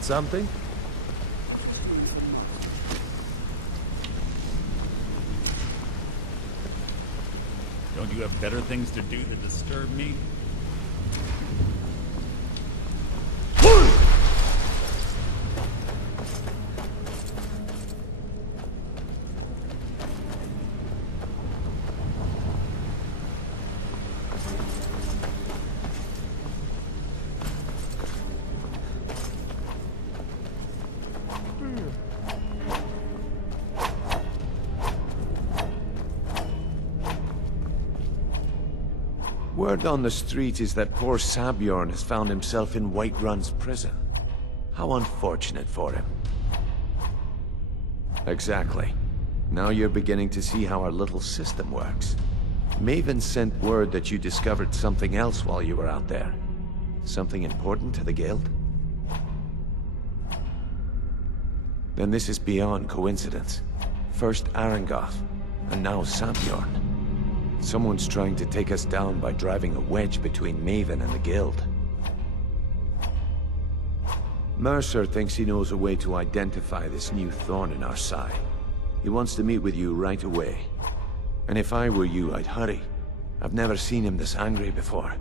Need something? Don't you have better things to do to disturb me? Word on the street is that poor Sabjorn has found himself in Whiterun's prison. How unfortunate for him. Exactly. Now you're beginning to see how our little system works. Maven sent word that you discovered something else while you were out there. Something important to the guild? Then this is beyond coincidence. First Arangoth, and now Sabjorn. Someone's trying to take us down by driving a wedge between Maven and the guild. Mercer thinks he knows a way to identify this new thorn in our side. He wants to meet with you right away. And if I were you, I'd hurry. I've never seen him this angry before.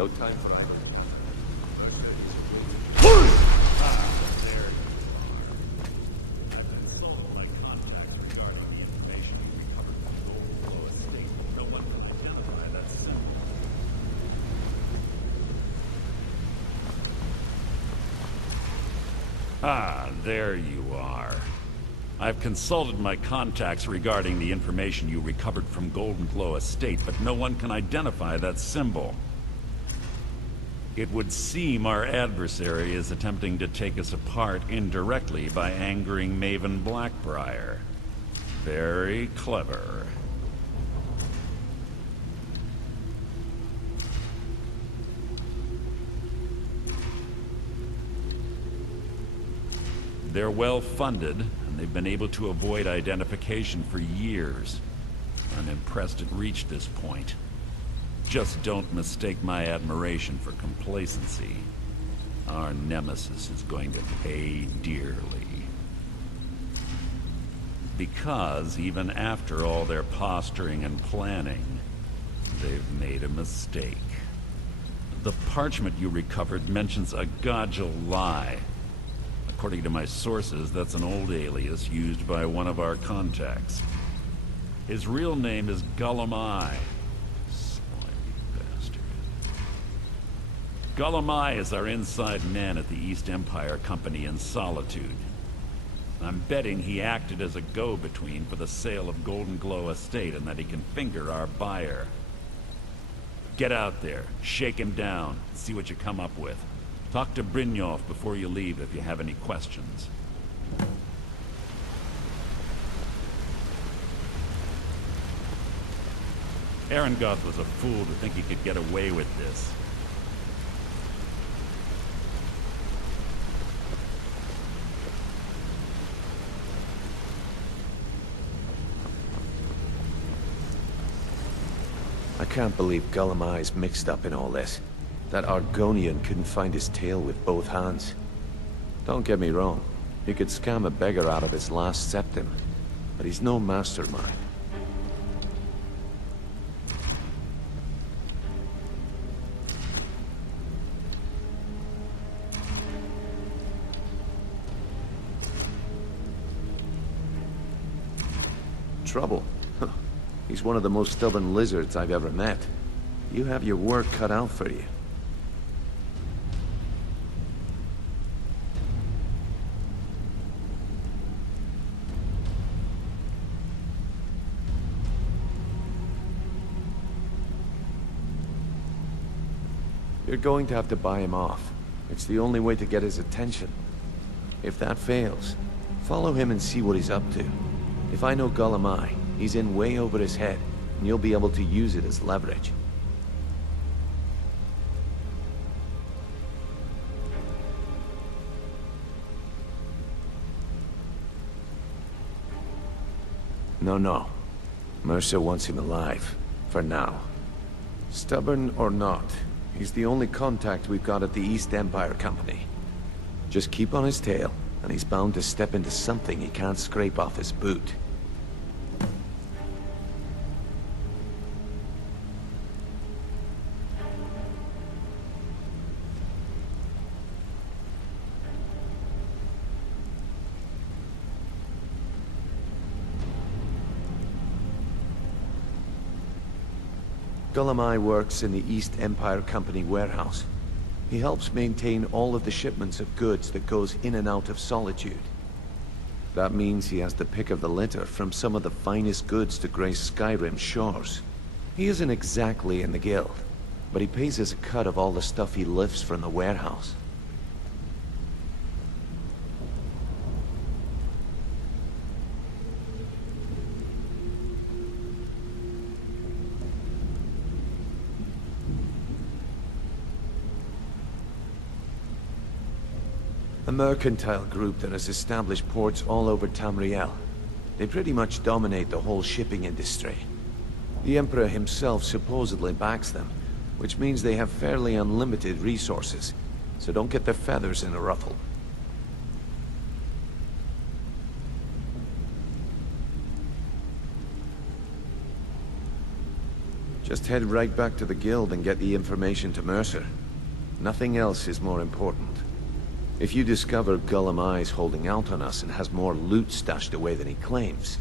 No time for either. Ah, there you are. I've consulted my contacts regarding the information you recovered from Golden Glow Estate, but no one can identify that symbol. It would seem our adversary is attempting to take us apart indirectly by angering Maven Blackbriar. Very clever. They're well funded, and they've been able to avoid identification for years. I'm impressed it reached this point. Just don't mistake my admiration for complacency. Our nemesis is going to pay dearly. Because even after all their posturing and planning, they've made a mistake. The parchment you recovered mentions a Godjal lie. According to my sources, that's an old alias used by one of our contacts. His real name is Gullumai. Gullumai is our inside man at the East Empire Company in Solitude. I'm betting he acted as a go-between for the sale of Golden Glow Estate and that he can finger our buyer. Get out there, shake him down, see what you come up with. Talk to Brynjolf before you leave if you have any questions. Arangoth was a fool to think he could get away with this. can't believe Gullimeye's mixed up in all this. That Argonian couldn't find his tail with both hands. Don't get me wrong, he could scam a beggar out of his last septim, but he's no mastermind. Trouble? He's one of the most stubborn lizards I've ever met. You have your work cut out for you. You're going to have to buy him off. It's the only way to get his attention. If that fails, follow him and see what he's up to. If I know Gullimeye, he's in way over his head, and you'll be able to use it as leverage. No. Mercer wants him alive. For now. Stubborn or not, he's the only contact we've got at the East Empire Company. Just keep on his tail, and he's bound to step into something he can't scrape off his boot. Gullimeye works in the East Empire Company warehouse. He helps maintain all of the shipments of goods that goes in and out of Solitude. That means he has the pick of the litter from some of the finest goods to grace Skyrim's shores. He isn't exactly in the guild, but he pays us a cut of all the stuff he lifts from the warehouse. A mercantile group that has established ports all over Tamriel. They pretty much dominate the whole shipping industry. The Emperor himself supposedly backs them, which means they have fairly unlimited resources, so don't get their feathers in a ruffle. Just head right back to the guild and get the information to Mercer. Nothing else is more important. If you discover Gullimeye's holding out on us and has more loot stashed away than he claims,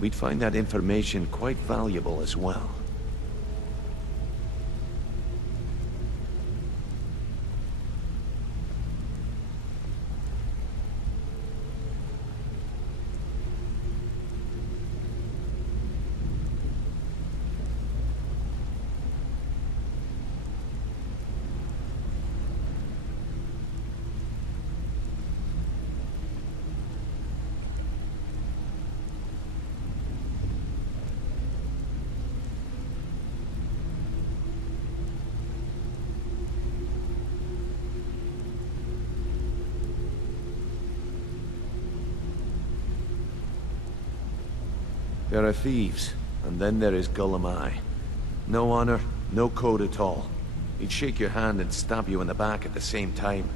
we'd find that information quite valuable as well. There are thieves, and then there is Gullimeye. No honor, no code at all. He'd shake your hand and stab you in the back at the same time.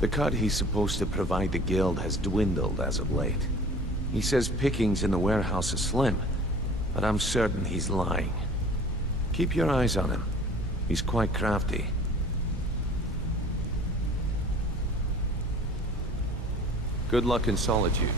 The cut he's supposed to provide the guild has dwindled as of late. He says pickings in the warehouse are slim, but I'm certain he's lying. Keep your eyes on him. He's quite crafty. Good luck in Solitude.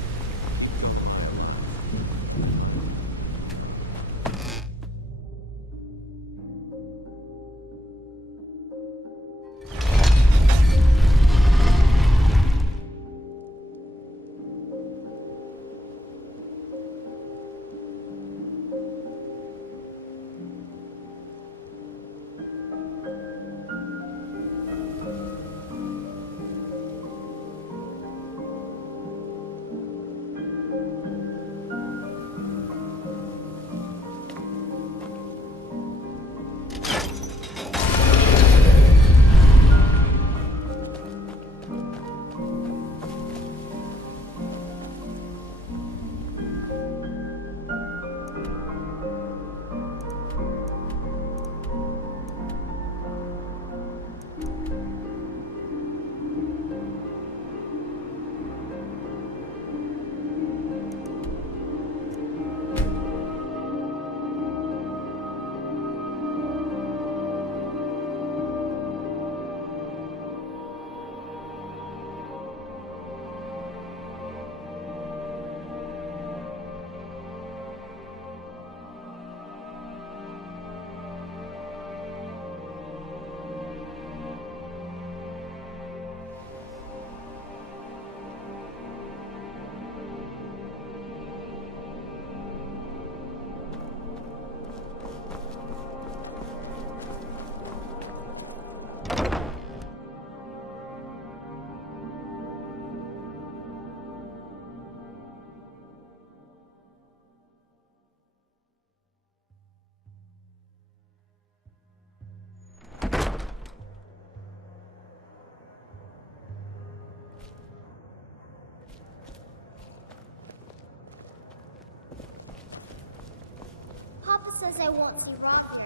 says I won't be robbed,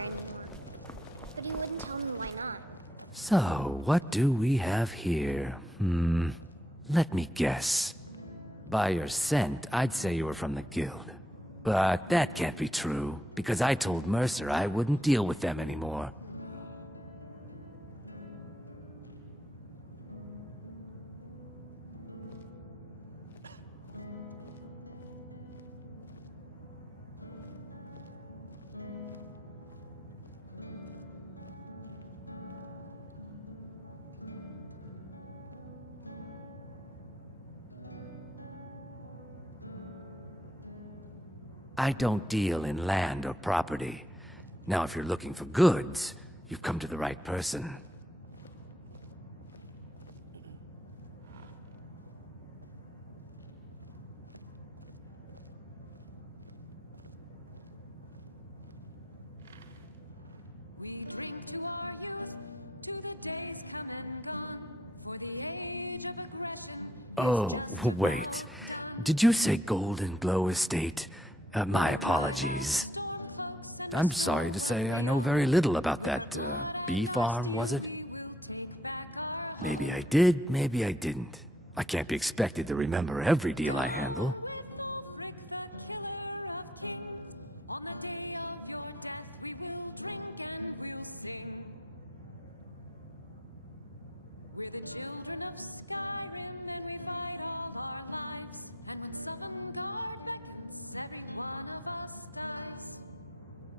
but he wouldn't tell me why not. So, what do we have here? Let me guess. By your scent, I'd say you were from the guild. But that can't be true, because I told Mercer I wouldn't deal with them anymore. I don't deal in land or property. Now, if you're looking for goods, you've come to the right person. Oh, wait. Did you say Golden Glow Estate? My apologies. I'm sorry to say I know very little about that, bee farm, was it? Maybe I did, maybe I didn't. I can't be expected to remember every deal I handle.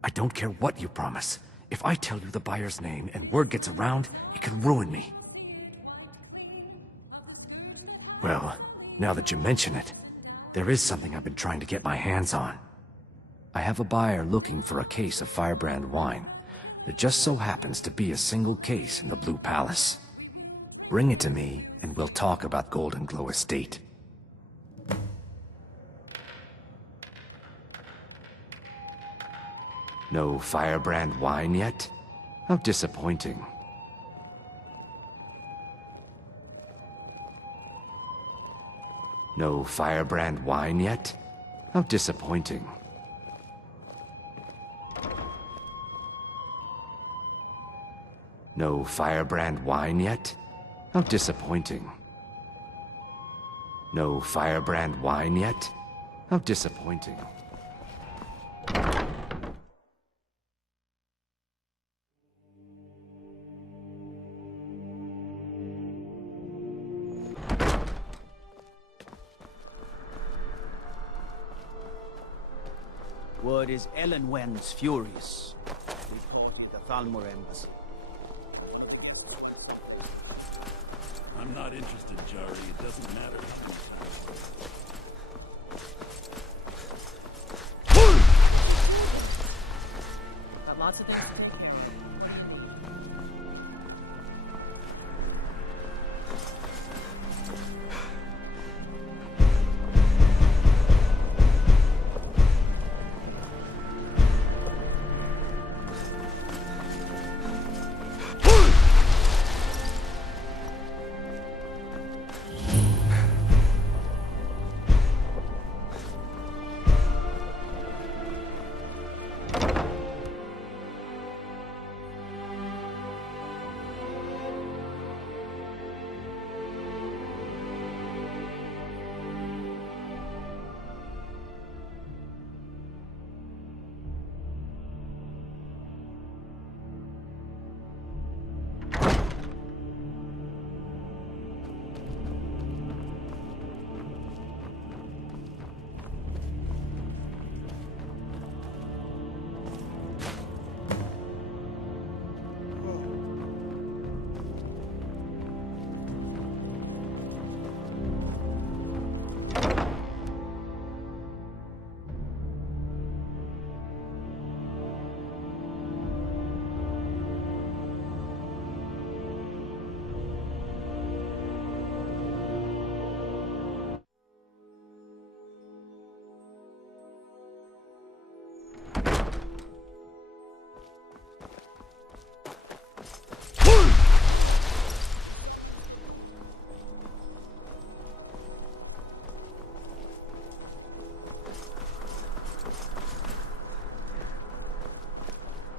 I don't care what you promise. If I tell you the buyer's name and word gets around, it can ruin me. Well, now that you mention it, there is something I've been trying to get my hands on. I have a buyer looking for a case of firebrand wine. There just so happens to be a single case in the Blue Palace. Bring it to me, and we'll talk about Golden Glow Estate. No firebrand wine yet? How disappointing. No firebrand wine yet? How disappointing. No firebrand wine yet? How disappointing. No firebrand wine yet? How disappointing. Word is Ellenwen's furious. Reported the Thalmor embassy. I'm not interested, Jari. It doesn't matter how many times. Got lots of things.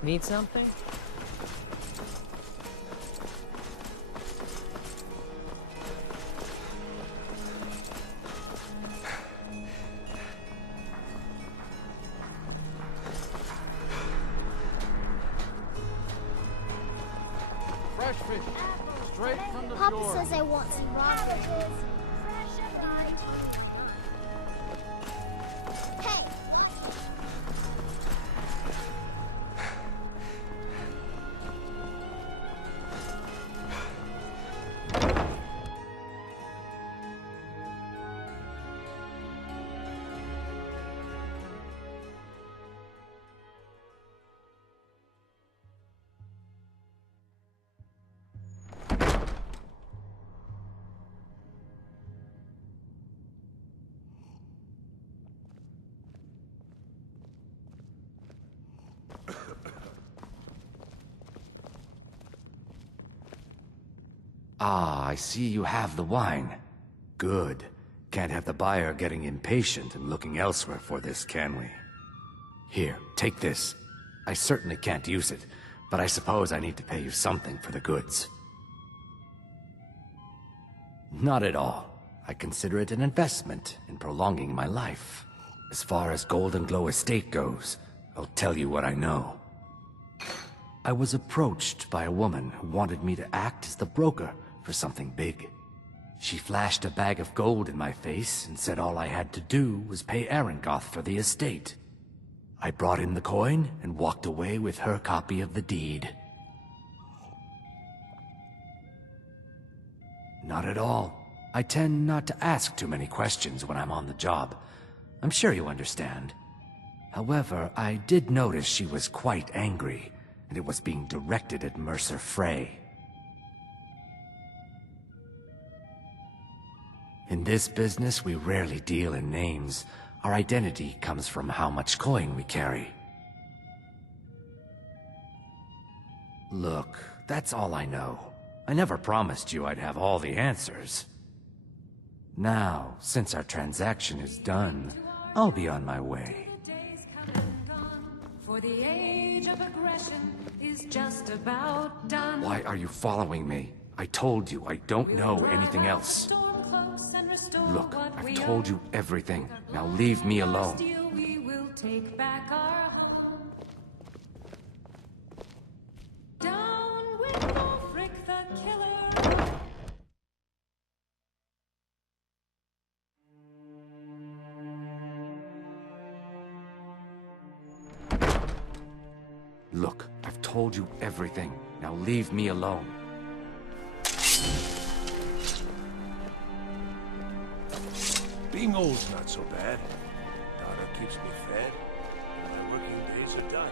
Need something? Fresh fish, straight from the Papa shore. says I want some raw fish. Hey! Ah, I see you have the wine. Good. Can't have the buyer getting impatient and looking elsewhere for this, can we? Here, take this. I certainly can't use it, but I suppose I need to pay you something for the goods. Not at all. I consider it an investment in prolonging my life. As far as Golden Glow Estate goes, I'll tell you what I know. I was approached by a woman who wanted me to act as the broker for something big. She flashed a bag of gold in my face and said all I had to do was pay Arangoth for the estate. I brought in the coin and walked away with her copy of the deed. Not at all. I tend not to ask too many questions when I'm on the job. I'm sure you understand. However, I did notice she was quite angry, and it was being directed at Mercer Frey. In this business, we rarely deal in names. Our identity comes from how much coin we carry. Look, that's all I know. I never promised you I'd have all the answers. Now, since our transaction is done, I'll be on my way. For the age of aggression is just about done. Why are you following me? I told you I don't know anything else. Look, I've told you everything. Now leave me alone. We will take back our home. Down with Ulfric the killer. Look, I've told you everything. Now leave me alone. Being old's not so bad. Daughter keeps me fed. My working days are done.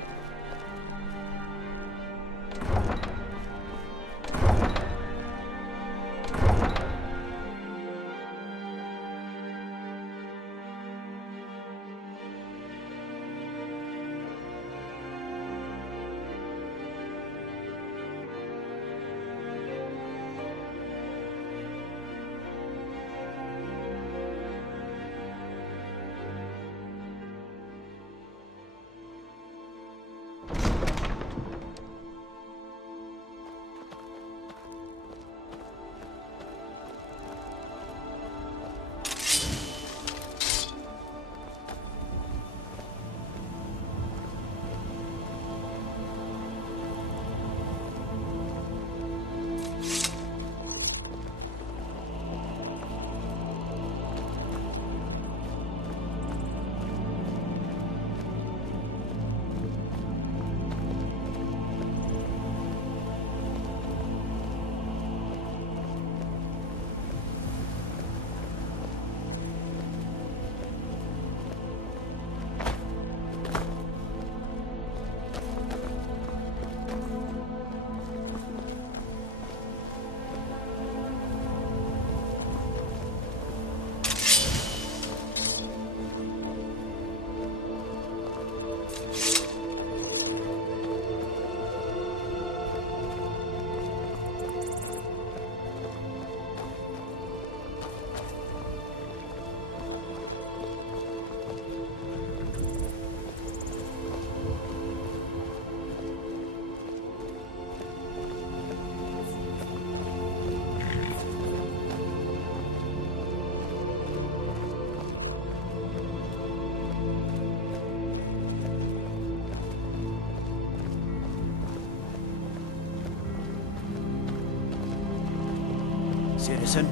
citizen.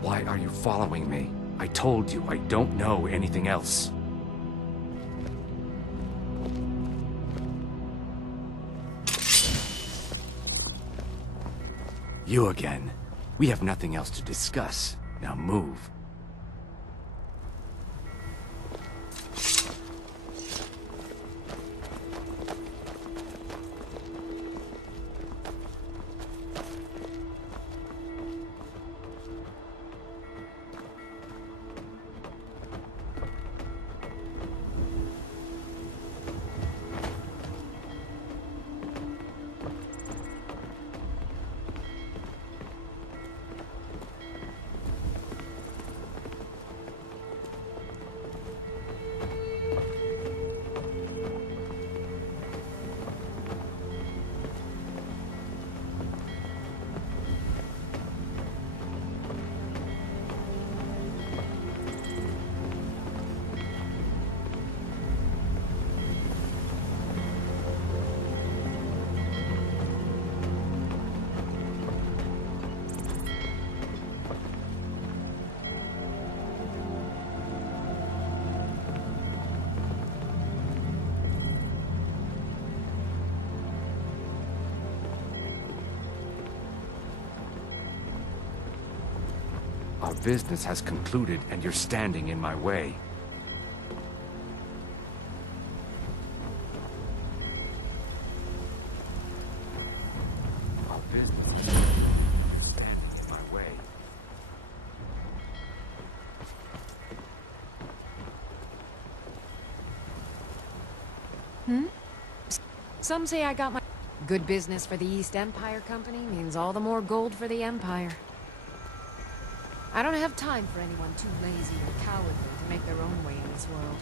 Why are you following me? I told you I don't know anything else. You again. We have nothing else to discuss. Now move. Our business has concluded, and you're standing in my way. Our business has concluded, and you're standing in my way. Some say I got my... Good business for the East Empire Company means all the more gold for the Empire. I don't have time for anyone too lazy or cowardly to make their own way in this world.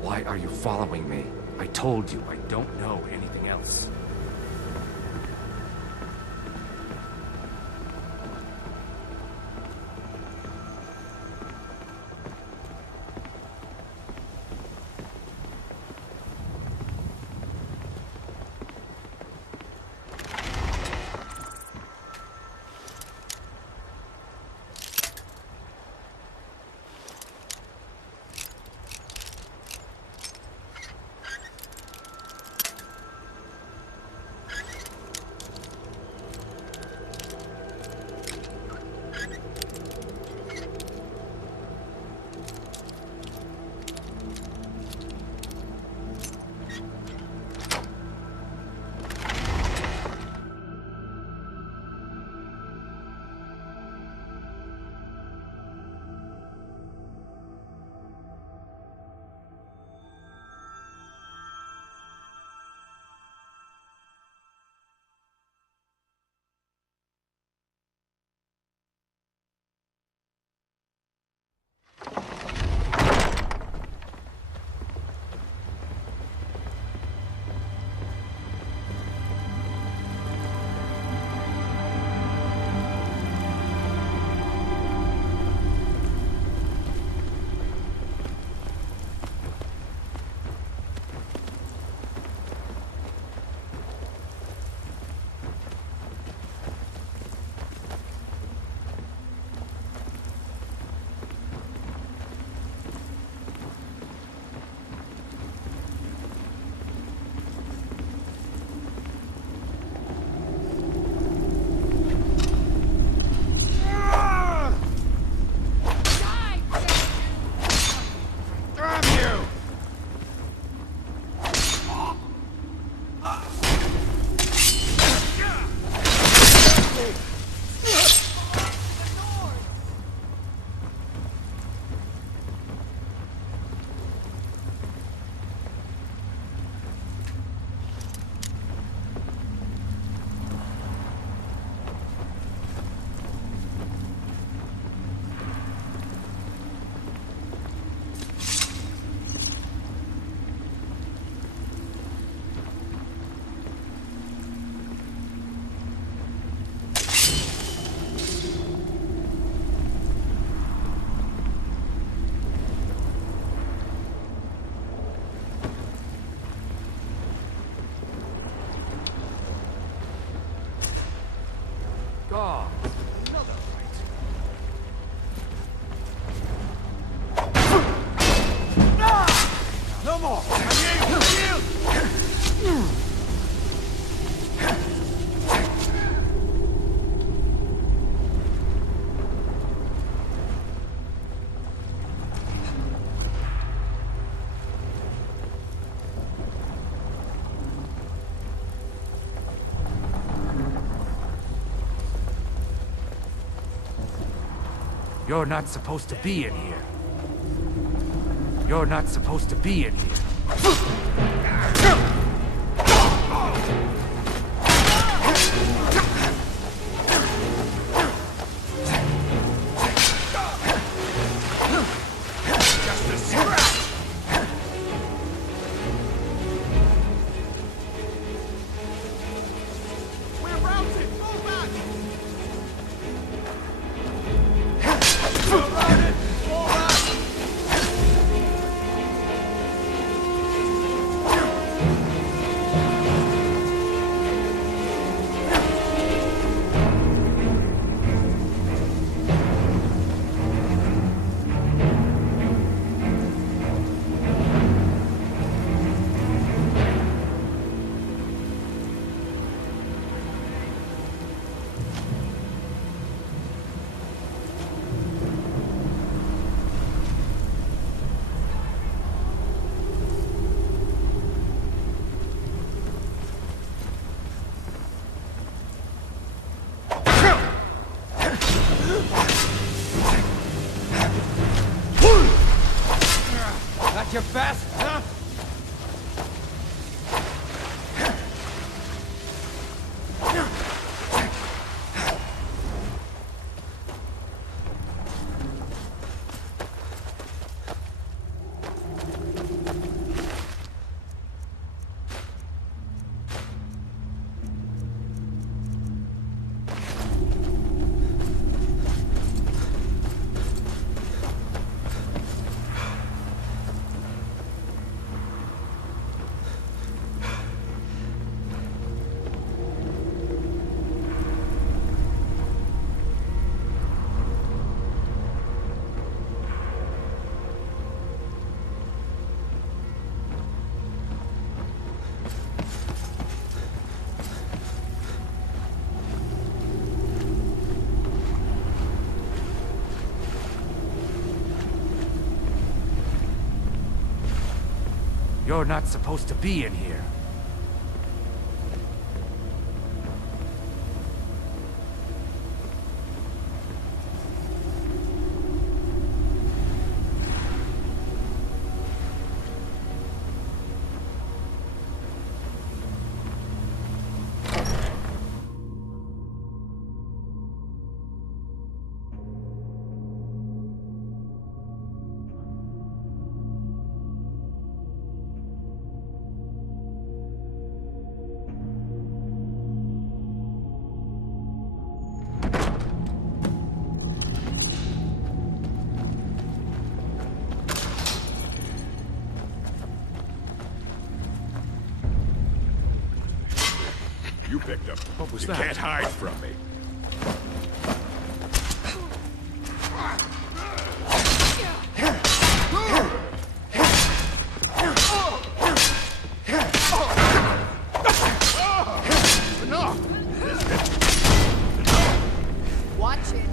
Why are you following me? I told you I don't know anything else. God. No more! You're not supposed to be in here. You're not supposed to be in here. Your best, huh? You're not supposed to be in here. You picked up. What was you that? can't hide from me. Watch it.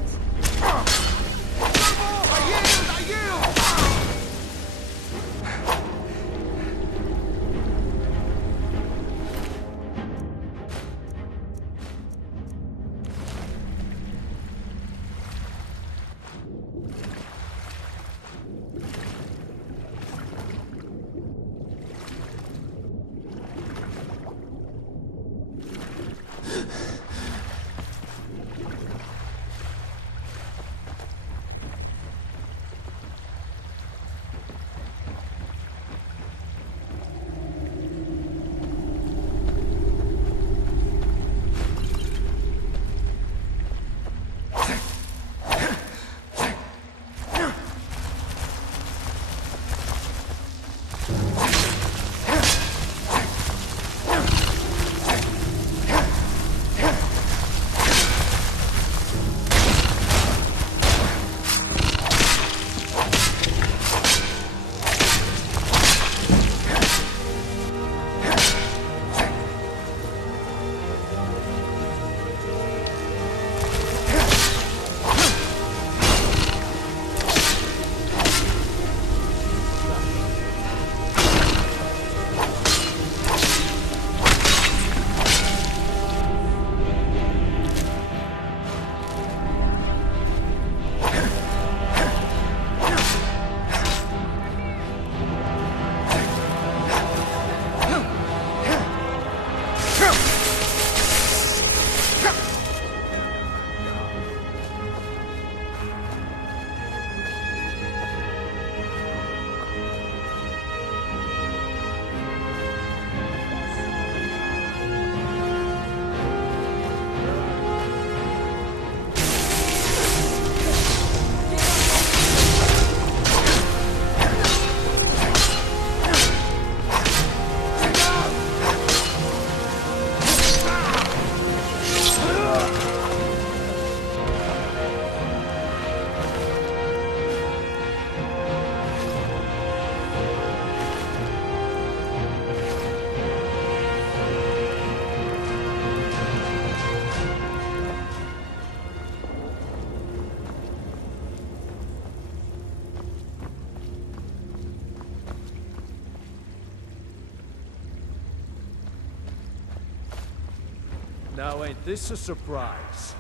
Now ain't this a surprise?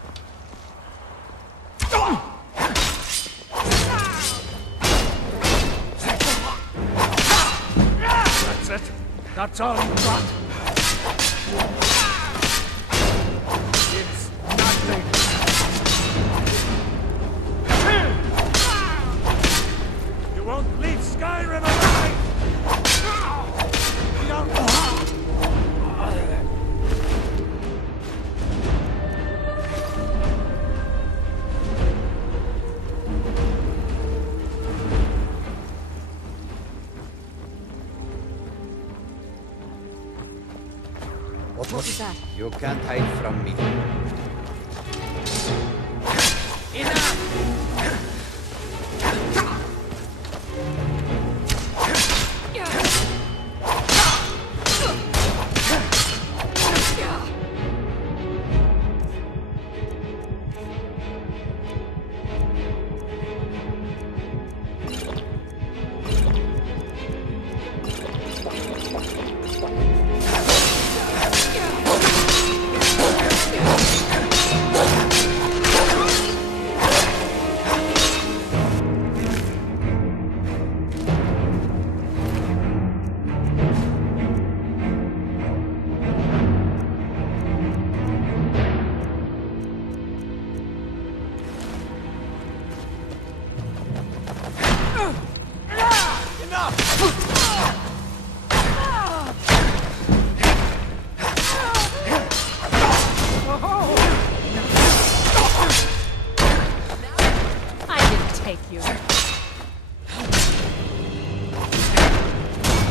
That's it? That's all you got? It's nothing. You won't leave Skyrim alive! What was that? You can't hide from me.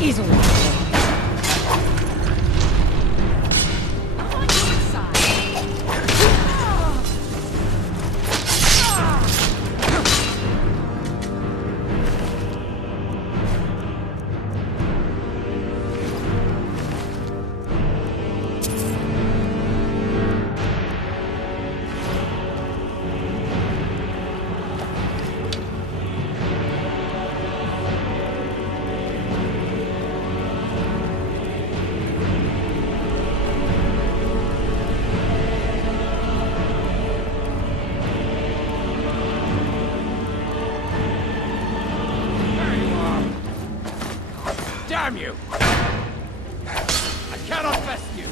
Easily. Damn you! I cannot best you!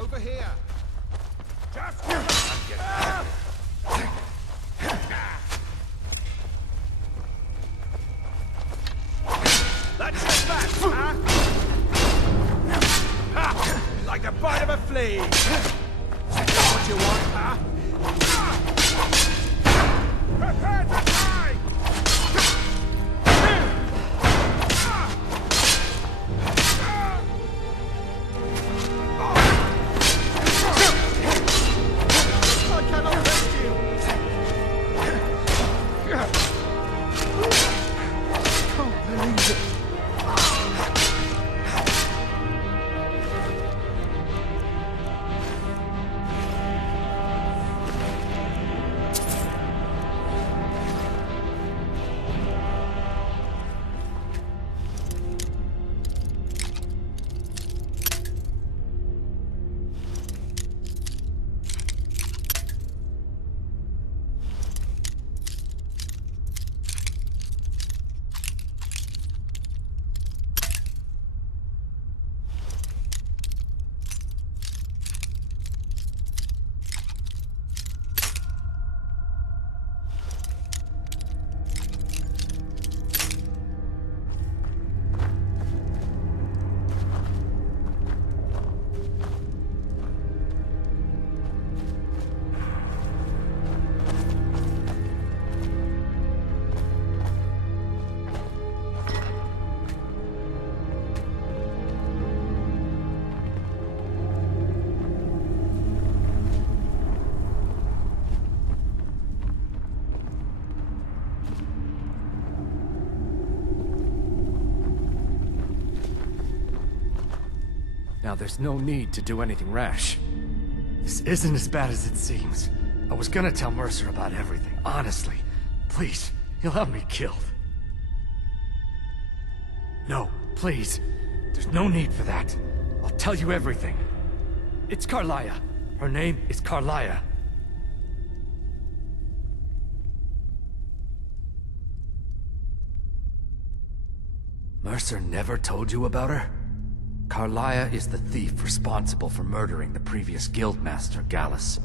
Over here! Just That's your back, huh? Ha! Like the bite of a flea! What you want, huh? Prepare to die! Now, there's no need to do anything rash. This isn't as bad as it seems. I was gonna tell Mercer about everything, honestly. Please, he'll have me killed. No, please. There's no need for that. I'll tell you everything. It's Carlia. Her name is Carlia. Mercer never told you about her? Carlia is the thief responsible for murdering the previous guildmaster, Gallus.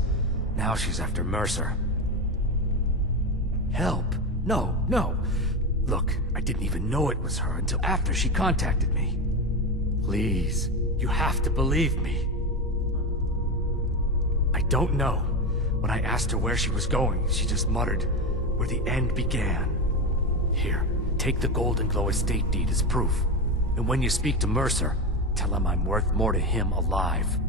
Now she's after Mercer. Help? No, no. Look, I didn't even know it was her until after she contacted me. Please, you have to believe me. I don't know. When I asked her where she was going, she just muttered, "Where the end began." Here, take the Golden Glow estate deed as proof. And when you speak to Mercer, tell him I'm worth more to him alive.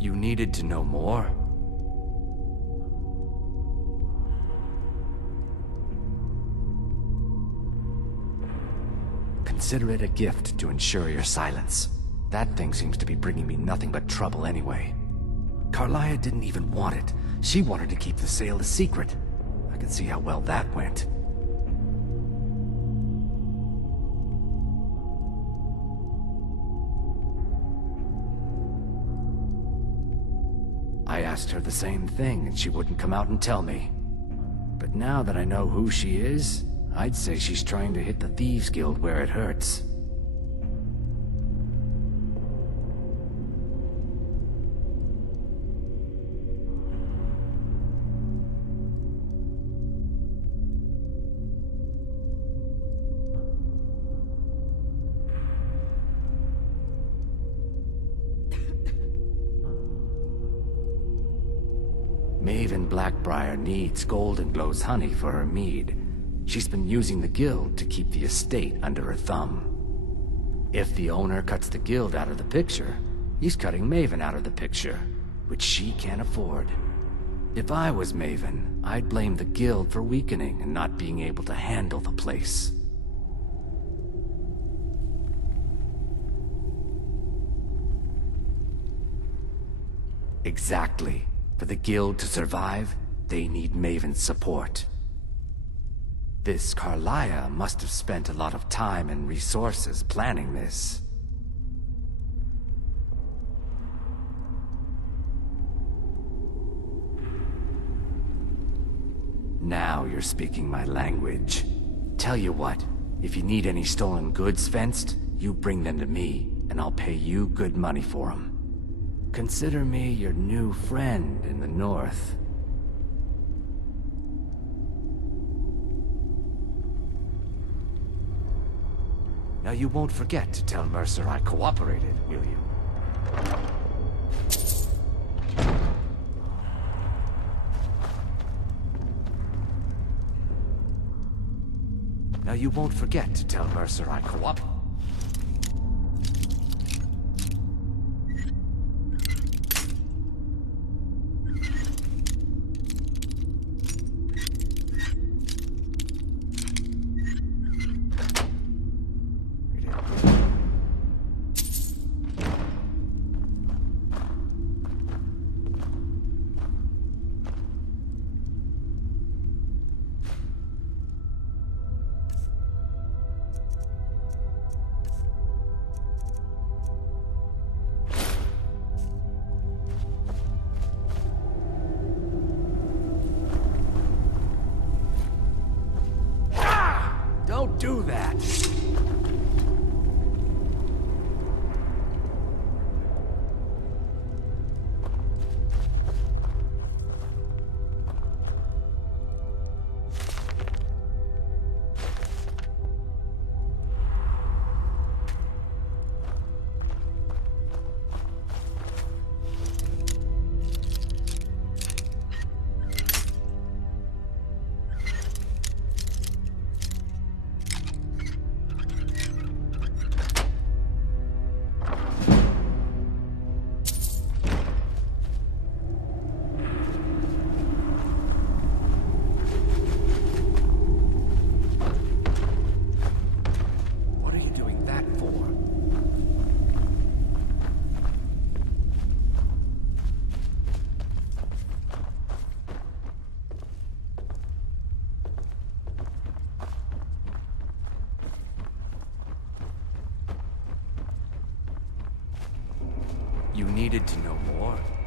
You needed to know more? Consider it a gift to ensure your silence. That thing seems to be bringing me nothing but trouble anyway. Carlia didn't even want it. She wanted to keep the sale a secret. I can see how well that went. I asked her the same thing, and she wouldn't come out and tell me. But now that I know who she is, I'd say she's trying to hit the Thieves Guild where it hurts. Maven Blackbriar needs Golden Glow's honey for her mead. She's been using the guild to keep the estate under her thumb. If the owner cuts the guild out of the picture, he's cutting Maven out of the picture, which she can't afford. If I was Maven, I'd blame the guild for weakening and not being able to handle the place. Exactly. For the guild to survive, they need Maven's support. This Carlia must have spent a lot of time and resources planning this. Now you're speaking my language. Tell you what, if you need any stolen goods fenced, you bring them to me, and I'll pay you good money for them. Consider me your new friend in the north. Now you won't forget to tell Mercer I cooperated, will you? Now you won't forget to tell Mercer I cooperated. Don't do that! needed to know more.